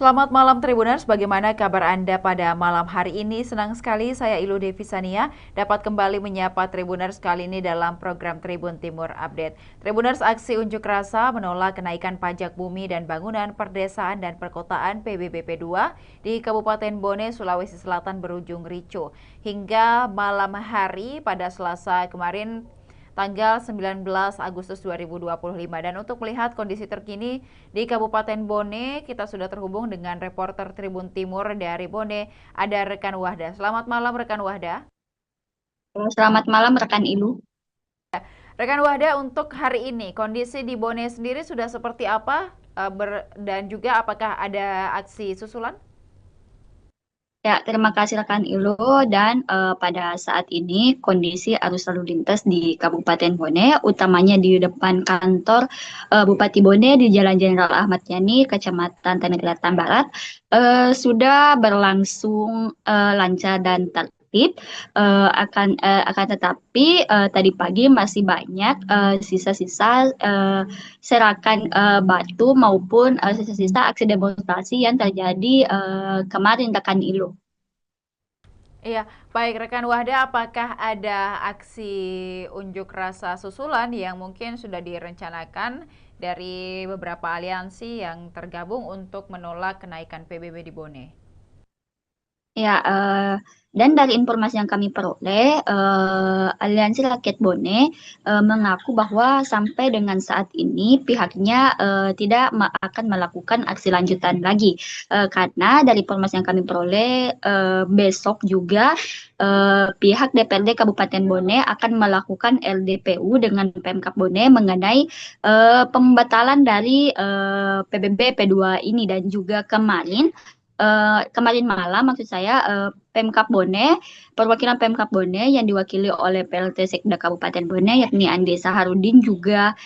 Selamat malam Tribuners, bagaimana kabar Anda pada malam hari ini? Senang sekali saya Ilu Devisania dapat kembali menyapa Tribuners kali ini dalam program Tribun Timur Update. Tribuners, aksi unjuk rasa menolak kenaikan pajak bumi dan bangunan perdesaan dan perkotaan PBBP 2 di Kabupaten Bone, Sulawesi Selatan berujung ricuh. Hingga malam hari pada Selasa kemarin tanggal 19 Agustus 2025. Dan untuk melihat kondisi terkini di Kabupaten Bone, kita sudah terhubung dengan reporter Tribun Timur dari Bone, ada rekan Wahda. Selamat malam rekan Wahda. Selamat malam rekan Ilu. Rekan Wahda, untuk hari ini kondisi di Bone sendiri sudah seperti apa? Dan juga apakah ada aksi susulan? Ya, terima kasih rekan Ilu dan pada saat ini kondisi arus lalu lintas di Kabupaten Bone, utamanya di depan kantor Bupati Bone di Jalan Jenderal Ahmad Yani, Kecamatan Tanah Selatan Barat, sudah berlangsung lancar dan tertib. Akan tetapi tadi pagi masih banyak sisa-sisa serakan batu maupun sisa-sisa aksi demonstrasi yang terjadi kemarin rekan Ilu. Iya, baik rekan Wahda, apakah ada aksi unjuk rasa susulan yang mungkin sudah direncanakan dari beberapa aliansi yang tergabung untuk menolak kenaikan PBB di Bone? Ya, dan dari informasi yang kami peroleh, Aliansi Rakyat Bone mengaku bahwa sampai dengan saat ini pihaknya tidak akan melakukan aksi lanjutan lagi, karena dari informasi yang kami peroleh besok juga pihak DPRD Kabupaten Bone akan melakukan LDPU dengan Pemkab Bone mengenai pembatalan dari PBB P2 ini dan juga kemarin malam maksud saya Pemkab Bone, perwakilan Pemkap Bone yang diwakili oleh PLT Sekda Kabupaten Bone yakni Andi Saharudin juga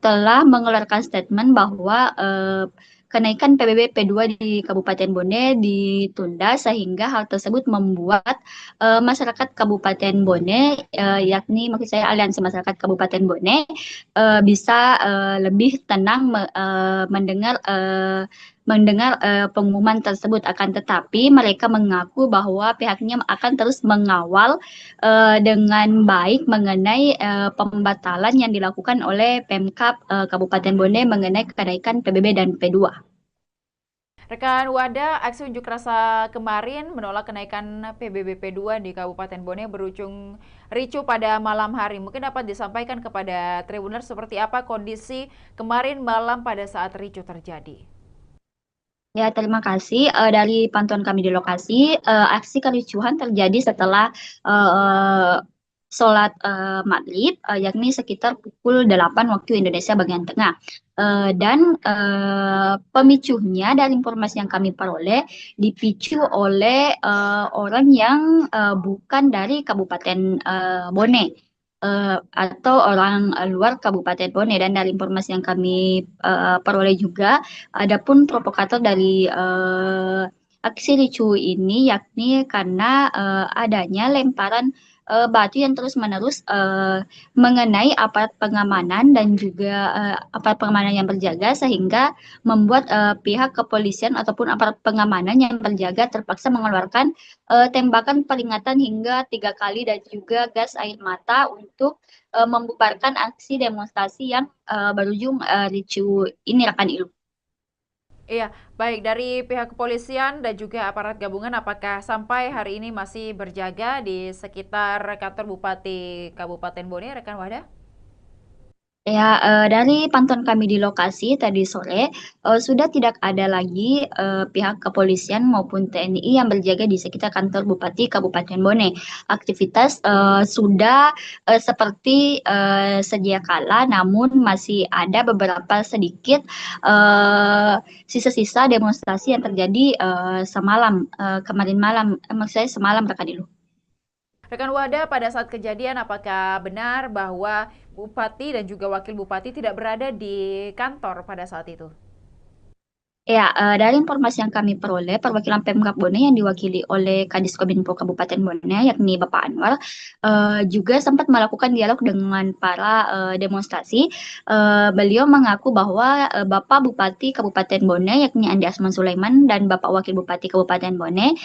telah mengeluarkan statement bahwa kenaikan PBB P2 di Kabupaten Bone ditunda sehingga hal tersebut membuat masyarakat Kabupaten Bone yakni maksud saya Aliansi Masyarakat Kabupaten Bone bisa lebih tenang mendengar pengumuman tersebut. Akan tetapi mereka mengaku bahwa pihaknya akan terus mengawal dengan baik mengenai pembatalan yang dilakukan oleh Pemkab Kabupaten Bone mengenai kenaikan PBB dan P2. Rekan Wahda, aksi unjuk rasa kemarin menolak kenaikan PBB P2 di Kabupaten Bone berujung ricuh pada malam hari. Mungkin dapat disampaikan kepada Tribuners seperti apa kondisi kemarin malam pada saat ricuh terjadi. Ya, terima kasih. Dari pantauan kami di lokasi, aksi kericuhan terjadi setelah uh, sholat maghrib, yakni sekitar pukul 8 waktu Indonesia bagian tengah. Dan pemicunya dari informasi yang kami peroleh dipicu oleh orang yang bukan dari Kabupaten Bone. Atau orang luar Kabupaten Bone, dan dari informasi yang kami peroleh juga adapun provokator dari aksi ricu ini yakni karena adanya lemparan batu yang terus-menerus mengenai aparat pengamanan dan juga aparat pengamanan yang berjaga sehingga membuat pihak kepolisian ataupun aparat pengamanan yang berjaga terpaksa mengeluarkan tembakan peringatan hingga 3 kali dan juga gas air mata untuk membubarkan aksi demonstrasi yang berujung ricu ini rekan Ilu. Iya, baik dari pihak kepolisian dan juga aparat gabungan, apakah sampai hari ini masih berjaga di sekitar kantor Bupati Kabupaten Bone, rekan Wahda? Ya, dari pantauan kami di lokasi tadi sore, sudah tidak ada lagi pihak kepolisian maupun TNI yang berjaga di sekitar kantor Bupati Kabupaten Bone. Aktivitas sudah seperti sedia kala, namun masih ada beberapa sedikit sisa-sisa demonstrasi yang terjadi semalam, kemarin malam, maksud saya semalam rekan Ilu. Rekan Wahda, pada saat kejadian apakah benar bahwa Bupati dan juga Wakil Bupati tidak berada di kantor pada saat itu? Ya, dari informasi yang kami peroleh, perwakilan Pemkab Bone yang diwakili oleh Kadiskominfo Kabupaten Bone, yakni Bapak Anwar, juga sempat melakukan dialog dengan para demonstrasi. Beliau mengaku bahwa Bapak Bupati Kabupaten Bone, yakni Andi Asman Sulaiman, dan Bapak Wakil Bupati Kabupaten Bone,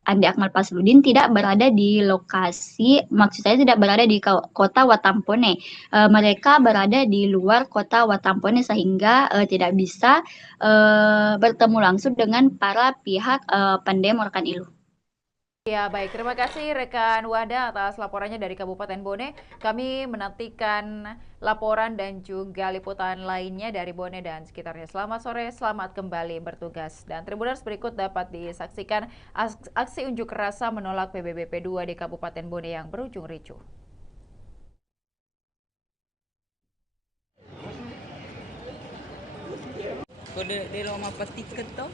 Andi Akmal Pasrudin, tidak berada di lokasi, maksud saya tidak berada di kota Watampone. Mereka berada di luar kota Watampone sehingga tidak bisa bertemu langsung dengan para pihak pendemo rekan Ilu. Ya, baik. Terima kasih rekan Wahda atas laporannya dari Kabupaten Bone. Kami menantikan laporan dan juga liputan lainnya dari Bone dan sekitarnya. Selamat sore, selamat kembali bertugas. Dan Tribuners berikut dapat disaksikan aksi unjuk rasa menolak PBB P2 di Kabupaten Bone yang berujung ricuh. Kode di rumah tiket tuh.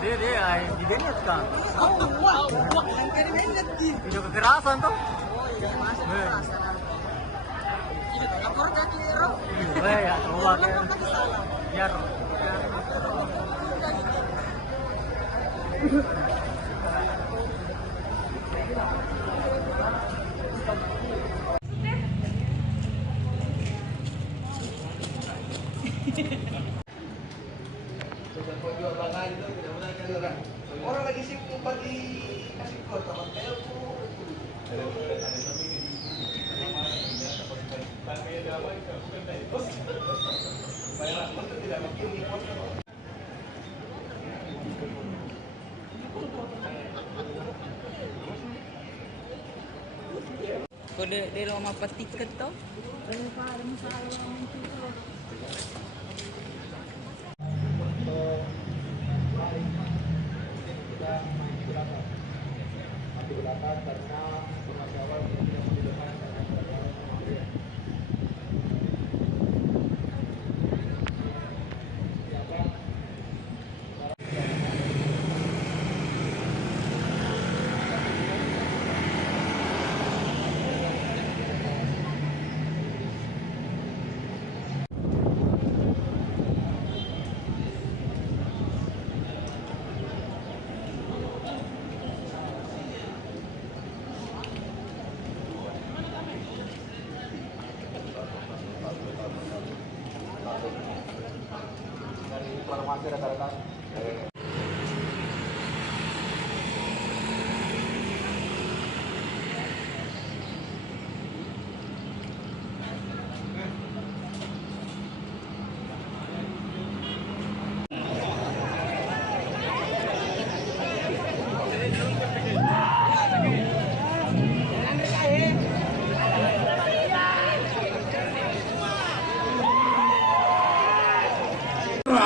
Dia dibenet kan? Video kekerasan tuh. Lapor ke kiri. Ya, keluar ya. Biar. Orang lagi sibuk bagi kasih kode sama telepon. Kode di rumah tiket tuh.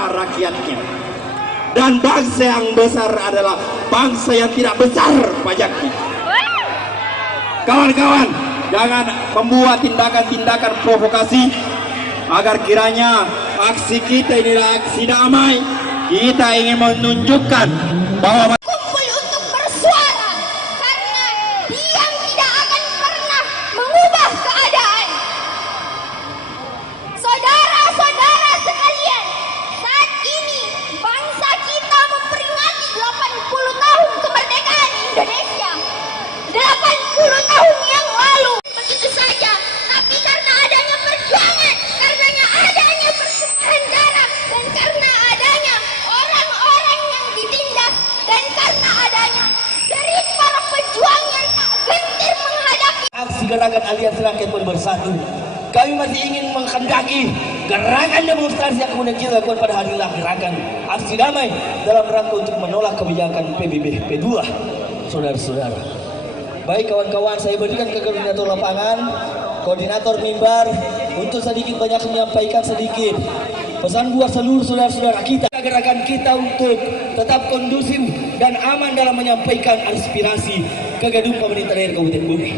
Rakyatnya dan bangsa yang besar adalah bangsa yang tidak besar pajaknya. Kawan-kawan, jangan membuat tindakan-tindakan provokasi agar kiranya aksi kita inilah aksi damai. Kita ingin menunjukkan bahwa kumpul untuk bersuara karena diam tidak akan pernah mengubah keadaan. Saudara-saudara sekalian, saat ini bangsa kita memperingati 80 tahun kemerdekaan Indonesia. 80 tahun yang lalu begitu saja, tapi karena adanya perjuangan, karenanya adanya pertumpahan darah, dan karena adanya orang-orang yang ditindas, dan karena adanya dari para pejuang yang tak gentar menghadapi aksi gerakan Aliansi Rakyat pun bersatu. kami masih ingin menghendaki gerakan demonstrasi yang kemudian kita lakukan pada hari ini, gerakan aksi damai dalam rangka untuk menolak kebijakan PBB P2, saudara-saudara. Baik kawan-kawan, saya berikan ke koordinator lapangan, koordinator mimbar untuk sedikit banyak menyampaikan sedikit pesan buat seluruh saudara-saudara kita. Gerakan kita untuk tetap kondusif dan aman dalam menyampaikan aspirasi ke gedung pemerintah daerah Kabupaten Bone.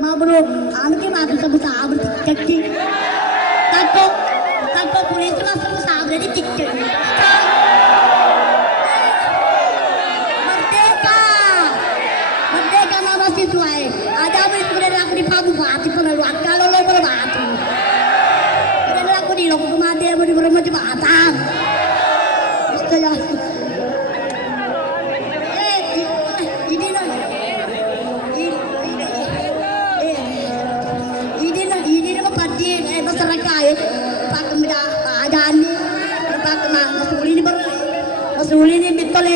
Mabruk, ano kayo mabisa-bisa bercekcik. Tanpa polisi masuk-bisa berarti cekcik. Merdeka nama siswa. Ada apa itu kemudian aku dipabupati peneluan kalau lo berbatu. Kemudian aku di loko kematian mau diberumah jembatan. Istilah. Masulin betul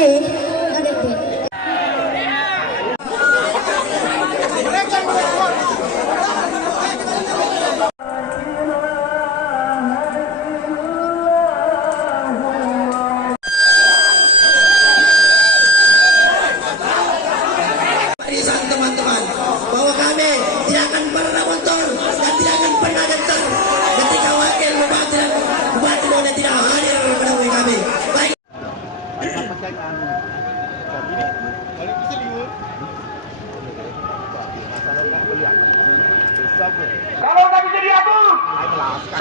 teman-teman, bahwa kami tidak akan pernah mundur dan tidak akan pernah gentar ketika wakil bupati dan bupati Bone tidak hadir menemui kami. Baik.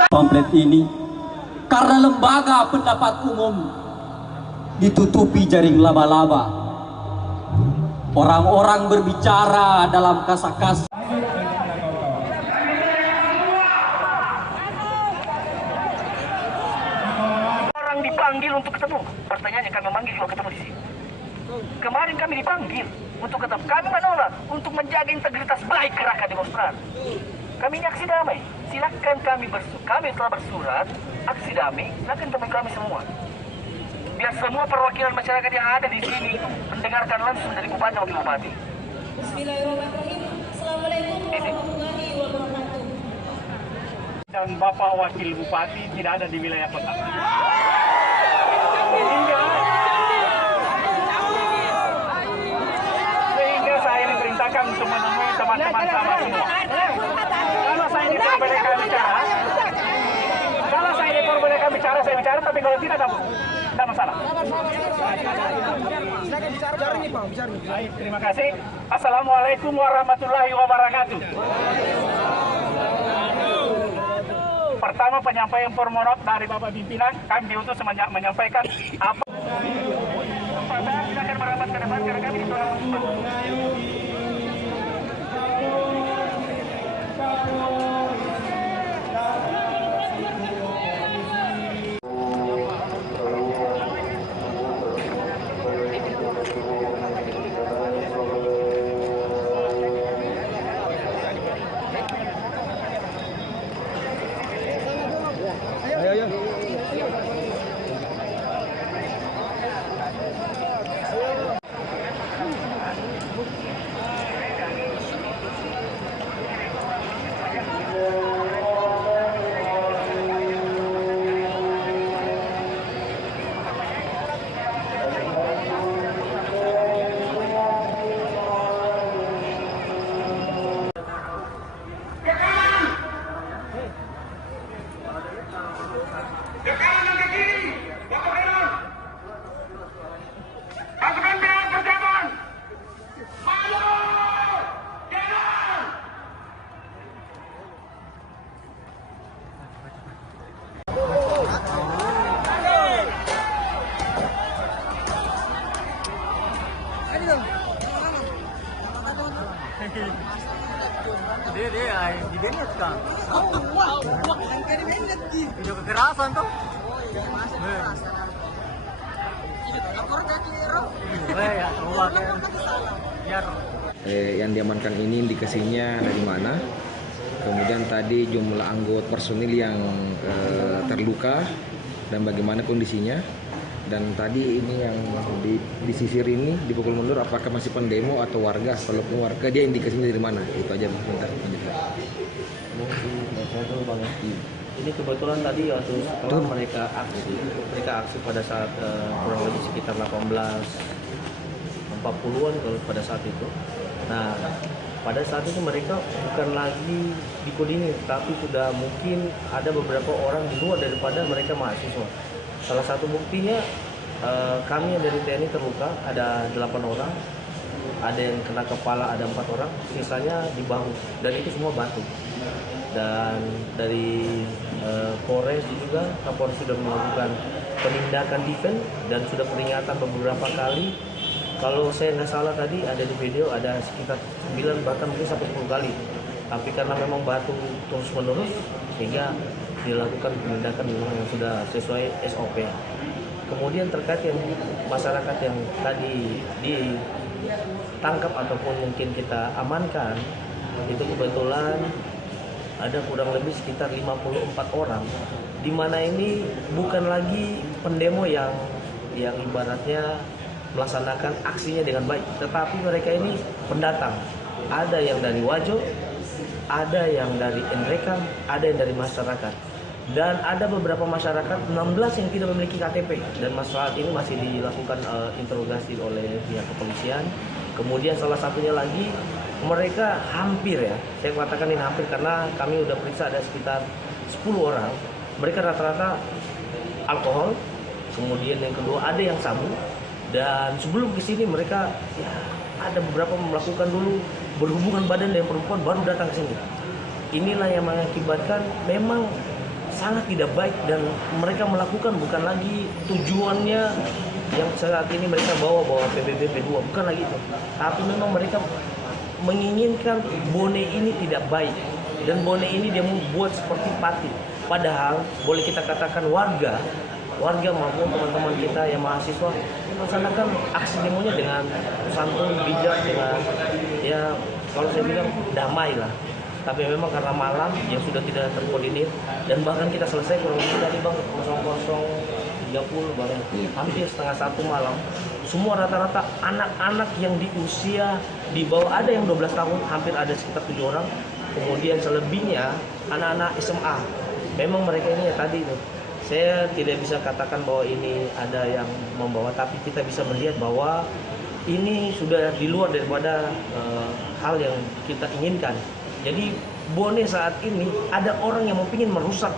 Pamflet ini karena lembaga pendapat umum ditutupi jaring laba-laba. Orang-orang berbicara dalam kasak-kasak. Orang dipanggil untuk ketemu. Pertanyaannya kami memanggil kalau ketemu di sini. Kemarin kami dipanggil untuk ketemu. Kami menolak untuk menjaga integritas baik gerakan demonstran. Kami ini aksi damai. Silakan kami telah bersurat aksi damai. Silakan teman kami semua. Biar semua perwakilan masyarakat yang ada di sini mendengarkan langsung dari bupati wakil bupati. Bismillahirrahmanirrahim. Assalamualaikum warahmatullahi wabarakatuh. Dan Bapak Wakil Bupati tidak ada di wilayah kota. Sehingga saya diperintahkan untuk menemui teman-teman sama semua. Kalau saya diperbolehkan bicara, saya bicara, tapi kalau tidak masalah. Baik, terima kasih. Assalamualaikum warahmatullahi wabarakatuh. Pertama, penyampaian permohonan dari Bapak Pimpinan, kami diutus menyampaikan apa. Saya silakan merapat ke depan karena kami disuruh. Dia ay di Bennett kan. Video kekerasan tuh. Ya, yang diamankan ini indikasinya dari mana? Kemudian tadi jumlah anggota personil yang terluka dan bagaimana kondisinya. Dan tadi ini yang disisir ini dipukul mundur, apakah masih pendemo atau warga? Kalau warga dia indikasinya dari mana? Itu aja bentar. Ini kebetulan tadi waktu setelah mereka aksi pada saat kurang lebih sekitar 18.40-an kalau pada saat itu. Nah, pada saat itu mereka bukan lagi di Kodim, tapi sudah mungkin ada beberapa orang di luar daripada mereka mahasiswa. Salah satu buktinya kami yang dari TNI terluka ada 8 orang, ada yang kena kepala ada 4 orang, sisanya di bahu, dan itu semua batu. Dan dari Polres juga, Kapolres sudah melakukan penindakan defense dan sudah peringatan beberapa kali. Kalau saya nggak salah tadi ada di video ada sekitar 9 bahkan mungkin sampai 10 kali. Tapi karena memang batu terus menerus sehingga dilakukan penindakan yang sudah sesuai SOP. Kemudian terkait yang masyarakat yang tadi ditangkap ataupun mungkin kita amankan, itu kebetulan ada kurang lebih sekitar 54 orang, di mana ini bukan lagi pendemo yang ibaratnya melaksanakan aksinya dengan baik, tetapi mereka ini pendatang. Ada yang dari Wajo, ada yang dari Enrekang, ada yang dari masyarakat. Dan ada beberapa masyarakat 16 yang tidak memiliki KTP, dan saat ini masih dilakukan interogasi oleh pihak kepolisian. Kemudian salah satunya lagi mereka hampir saya katakan ini hampir karena kami udah periksa ada sekitar 10 orang. Mereka rata-rata alkohol, kemudian yang kedua ada yang sabu, dan sebelum kesini mereka ada beberapa melakukan dulu berhubungan badan dengan perempuan baru datang ke sini. Inilah yang mengakibatkan memang sangat tidak baik, dan mereka melakukan bukan lagi tujuannya yang saat ini mereka bawa PBB P2, bukan lagi itu, tapi memang mereka menginginkan Bone ini tidak baik, dan Bone ini dia membuat seperti Pati. Padahal boleh kita katakan warga maupun teman-teman kita yang mahasiswa melaksanakan aksi demonya dengan santun, bijak, dengan kalau saya bilang damai lah. Tapi memang karena malam yang sudah tidak terkoordinir, dan bahkan kita selesai kurang lebih tadi bang 00.30 bang, hampir setengah 1 malam. Semua rata-rata anak-anak yang di usia di bawah, ada yang 12 tahun, hampir ada sekitar 7 orang. Kemudian selebihnya anak-anak SMA. Memang mereka ini tadi itu, saya tidak bisa katakan bahwa ini ada yang membawa, tapi kita bisa melihat bahwa ini sudah di luar daripada hal yang kita inginkan. Jadi Bone saat ini ada orang yang ingin merusak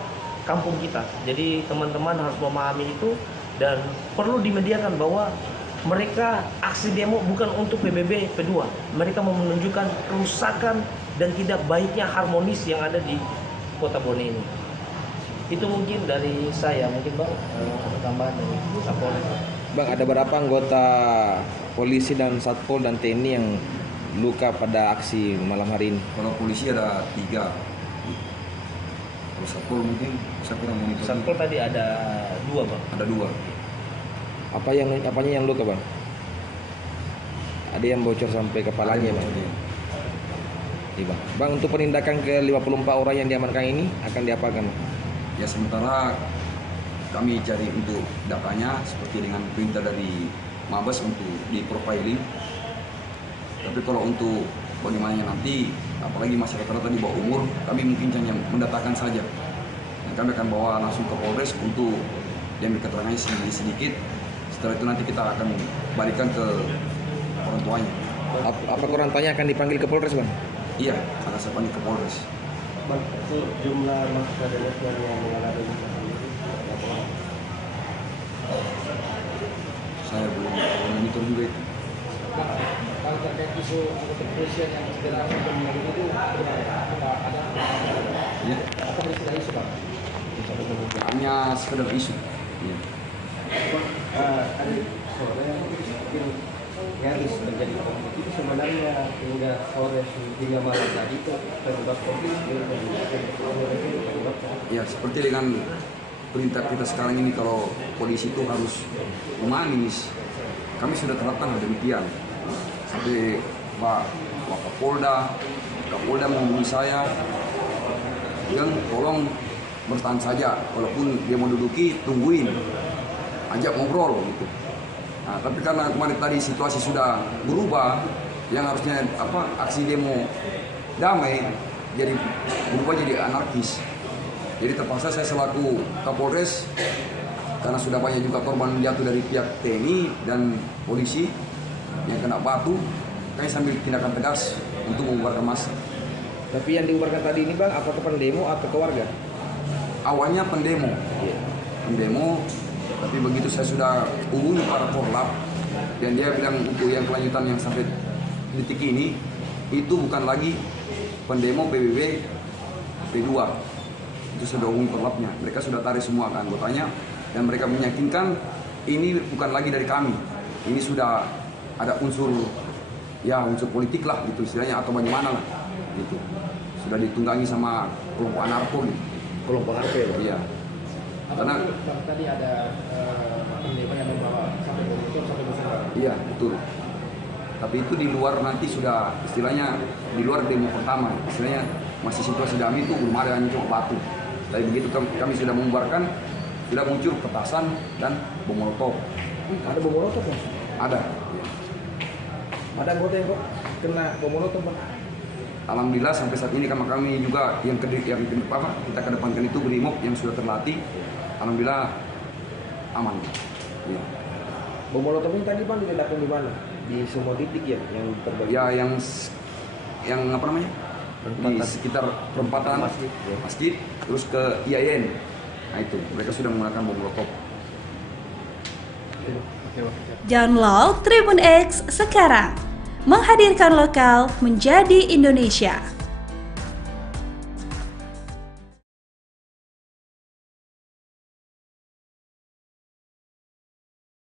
kampung kita. Jadi teman-teman harus memahami itu, dan perlu dimediakan bahwa mereka aksi demo bukan untuk PBB P2. Mereka mau menunjukkan kerusakan dan tidak baiknya harmonis yang ada di kota Bone ini. Itu mungkin dari saya, mungkin bang tambahan dari Kapolres. Bang, ada berapa anggota polisi dan Satpol dan TNI yang luka pada aksi malam hari ini? Kalau polisi ada 3. Kalau Satpol mungkin saya kurang monitor. Satpol tadi ada 2 bang. Ada 2. Apanya yang luka bang? Ada yang bocor sampai kepalanya bang? Iya bang. Bang, untuk penindakan ke 54 orang yang diamankan ini akan diapakan? Ya sementara kami cari untuk datanya seperti dengan perintah dari Mabes untuk di profiling. Tapi kalau untuk bagaimana nanti, apalagi masih rata-rata di bawah umur, kami mungkin hanya mendatakan saja. Dan kami akan bawa langsung ke Polres untuk diambil keterangannya sedikit. Setelah itu nanti kita akan balikan ke orang tuanya. Apa orang tuanya akan dipanggil ke Polres bang? Iya, akan saya panggil ke Polres. Bang, itu jumlah masyarakat yang mengalami saya belum monitor juga itu. Kalau terkait isu kepolisian yang sebenarnya itu ada ya? Apa sudah isu bang? Hanya sekedar isu. Ya. Tadi sore nyaris terjadi konflik itu sebenarnya hingga sore hingga malam tadi itu penyebab konflik Ya seperti dengan perintah kita sekarang ini, kalau polisi itu harus humanis, kami sudah terapkan hal demikian. Sampai Pak Kapolda menghubungi saya, yang tolong bertahan saja, walaupun dia mau duduki, tungguin, ajak ngobrol gitu. Nah, tapi karena kemarin tadi situasi sudah berubah, yang harusnya aksi demo damai jadi berubah jadi anarkis. Jadi terpaksa saya selaku Kapolres, karena sudah banyak juga korban jatuh dari pihak TNI dan polisi yang kena batu, kami sambil tindakan tegas untuk membubarkan massa. Tapi yang diubarkan tadi ini Bang, apakah pendemo atau ke warga? Awalnya pendemo, tapi begitu saya sudah hubungi para korlap, dan dia bilang untuk yang kelanjutan yang sampai detik ini, itu bukan lagi pendemo PBB P2. Itu sudah hubungi korlapnya, mereka sudah tarik semua ke anggotanya, dan mereka meyakinkan ini bukan lagi dari kami, ini sudah ada unsur politik lah gitu istilahnya, atau bagaimana lah gitu. Sudah ditunggangi sama kelompok anarko gitu. Kelompok anarko ya? Iya. Karena tadi ada pendemo yang membawa sampai besar. Iya, betul. Tapi itu di luar, nanti sudah istilahnya di luar demo pertama, istilahnya masih situasi damai, itu belum ada yang cuma batu. Tapi begitu kami sudah membubarkan, sudah muncul petasan dan bom molotov. Ada bom molotov ya? Ada. Ada anggota yang kok kena bom molotov Bang? Alhamdulillah sampai saat ini kami juga yang kita kedepankan itu Brimob yang sudah terlatih. Alhamdulillah aman. Ya. Bom molotov ini tadi Bang diledakkan di mana? Di semua titik ya yang terbagi? Ya yang apa namanya? Di sekitar perempatan masjid, terus ke IAIN. Nah itu mereka sudah menggunakan bom molotov. Download Tribun X sekarang, menghadirkan lokal menjadi Indonesia.